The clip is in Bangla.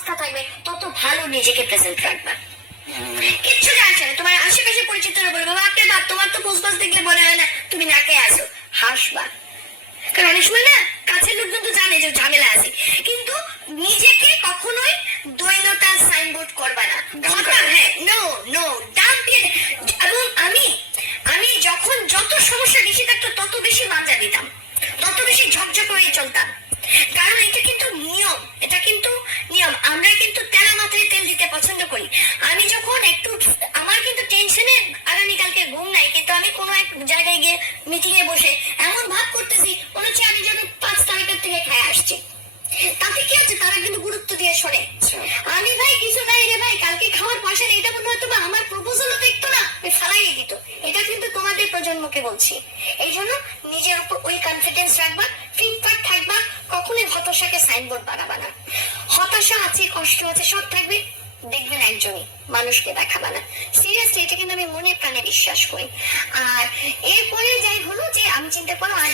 অবস্থা থাকবে তত ভালো নিজেকে প্রেজেন্ট রাখবা। কিচ্ছু জানছে না, তোমার আশেপাশে পরিচিতরা বলবে বাবা আপনি তোমার তো পোস্ট দেখলে মনে হয় না তুমি নাকে আসো, হাসবা। কারণ অনেক সময় না কাছের লোকজন তো জানে যে ঝামেলা আছে, কিন্তু নিজেকে কখনোই দৈনতার সাইনবোর্ড করবা না। হ্যাঁ, নো নো ডাক দিয়ে। এবং আমি আমি যখন যত সমস্যা বেশি থাকতো তত বেশি মাঞ্জা দিতাম, তত বেশি ঝকঝক হয়ে চলতাম। কারণ এটা কিন্তু নিয়ম, এটা কিন্তু নিয়ম। আমরা কিন্তু তেলা মাথায় তেল দিতে পছন্দ করি। আমি যখন একটু আমার কিন্তু টেনশনে আগামীকালকে ঘুম নাই, কিন্তু আমি কোনো এক জায়গায় গিয়ে মিটিং এ বসে এমন ভাব করতেছি মনে হচ্ছে আমি যেন 5 তারিখের থেকে খায় আসছি। তাতে কি আছে, তারা কিন্তু গুরুত্ব দিয়ে শোনে। আমি ভাই কিছু নাই রে ভাই, কালকে খাওয়ার পয়সা নেই, এটা মনে হয়তো বা আমার প্রপোজালও দেখতো না, ফালাই দিত। এটা কিন্তু তোমাদের প্রজন্মকে বলছি। এই জন্য নিজের উপর ওই কনফিডেন্স রাখবা, ফিটফাট থাকবা, কখনোই হতাশাকে সাইনবোর্ড বানাবা না। হতাশা আছে, কষ্ট আছে, সব থাকবে, দেখবেন একজনই, মানুষকে দেখাবা না। সিরিয়াসলি এটা কিন্তু আমি মনে প্রাণে বিশ্বাস করি। আর এরপরে যাই হলো যে আমি চিন্তা করো আর